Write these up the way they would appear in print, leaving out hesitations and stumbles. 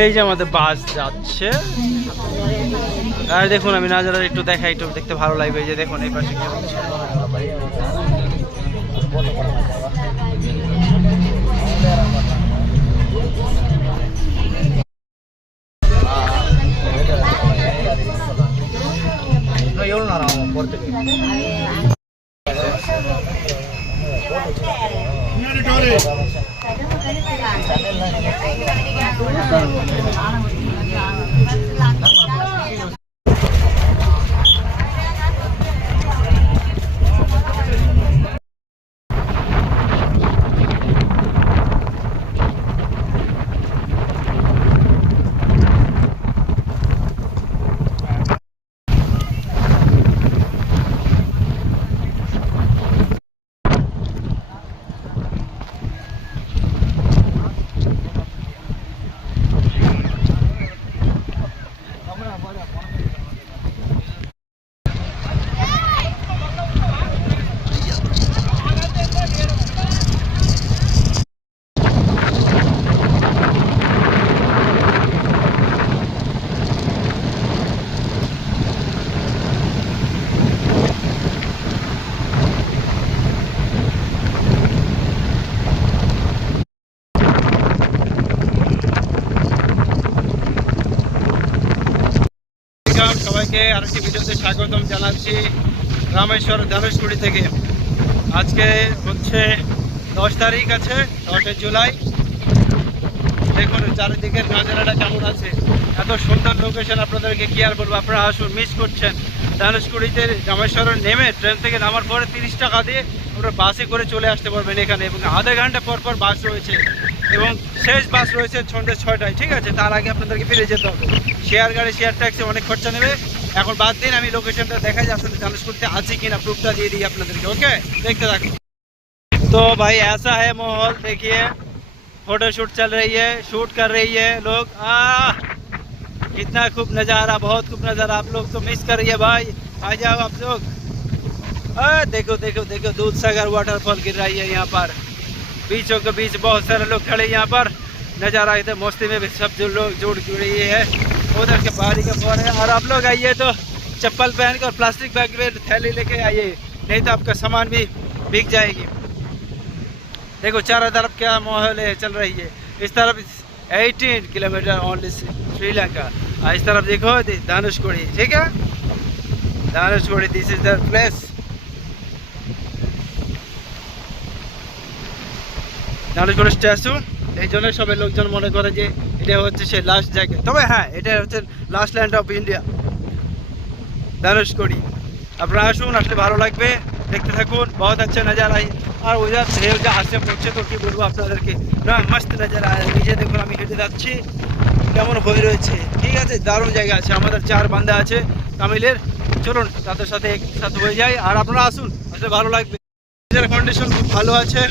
এই যে আমাদের বাস যাচ্ছে, আর দেখুন আমি নাজারা একটু দেখাই, একটু দেখতে ভালো লাগবে। এই যে দেখুন এই পাশে কি হচ্ছে। সবাইকে আরেকটি ভিডিওতে স্বাগতম জানাচ্ছি রামেশ্বর ধনুষকুড়ি থেকে। আজকে হচ্ছে 10 তারিখ আছে, 10 জুলাই। দেখুন চারিদিকের নাজারাটা কেমন আছে, এত সুন্দর লোকেশন, আপনাদেরকে কি আর বলবো। আপনারা আসুন, মিস করছেন। ধনুষকুড়িতে রামেশ্বরে নেমে ট্রেন থেকে নামার পরে 30 টাকা দিয়ে আপনারা বাসে করে চলে আসতে পারবেন এখানে, এবং আধা ঘন্টা পর পর বাস রয়েছে, এবং শেষ বাস রয়েছে সন্ধ্যে 6টায়। ঠিক আছে, তার আগে আপনাদেরকে ফিরে যেতে হবে। শেয়ার গাড়ি, শেয়ার ট্যাক্সি অনেক খরচা নেবে। এখন বাদ দিন, আমি লোকেশনটা দেখাই যে আসলে ধনুষকুড়িতে আছে কিনা, প্রুফটা দিয়ে দিই আপনাদেরকে। ओके, देखते থাকুন। तो भाई ऐसा है माहौल, देखिए फोटो शूट चल रही है, शूट कर रही है लोग। कितना खूब नज़ारा, बहुत खूब नज़ारा। आप लोग तो मिस कर रही है भाई, आ जाओ आप लोग। देखो देखो देखो, दूध सागर वाटरफॉल गिर रही है यहाँ पर, बीचों के बीच बहुत सारे लोग खड़े यहाँ पर। नज़ारा इधर मस्ती में भी सब जो लोग जुड़ रही है। उधर के बाहरी का फोन है। और आप लोग आइए तो चप्पल पहन कर प्लास्टिक बैग में थैली लेके आइए, नहीं तो आपका सामान भी भीग जाएगी। देखो चारों तरफ क्या माहौल है, चल रही है। इस तरफ 18 किलोमीटर ओनली श्रीलंका, और इस तरफ देखो धनुषकुड़ी। ठीक है, Dhanushkodi, this is the place. Dhanushkodi statue, এই জন্য সবাই লোকজন মনে করে যে এটা হচ্ছে সে লাস্ট জায়গা। তবে হ্যাঁ, এটা হচ্ছে লাস্ট ল্যান্ড অফ ইন্ডিয়া, ধনুষকুড়ি। আপনারা আসুন, আসলে ভালো লাগবে, দেখতে থাকুন। বহুত আচ্ছা নজারা। আর ওইটা ঢেউ যা আসছে পড়ছে, তো কি বলবো আপনাদেরকে, না মস্ত নজারা। নিজে দেখুন, আমি হেঁটে যাচ্ছি, কেমন হয়ে রয়েছে। ঠিক আছে, দারুণ জায়গা আছে। আমাদের 4 বান্দা আছে তামিলের, চলুন তাদের সাথে একসাথে হয়ে যায়। আর আপনারা আসুন, আসলে ভালো লাগবে। कंडीशन खूब ভালো আছে,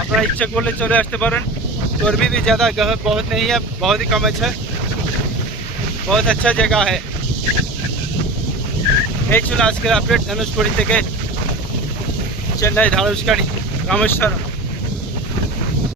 আপনারা ইচ্ছা করলে চলে আসতে পারেন। गर्मी भी ज़्यादा बहुत नहीं है, बहुत ही कम है, बहुत अच्छा जगह है। এই ছিল আজকের আপডেট ধনুষকুড়ি থেকে চেন্নাই ধনুষকুড়ি রামেশ্বর।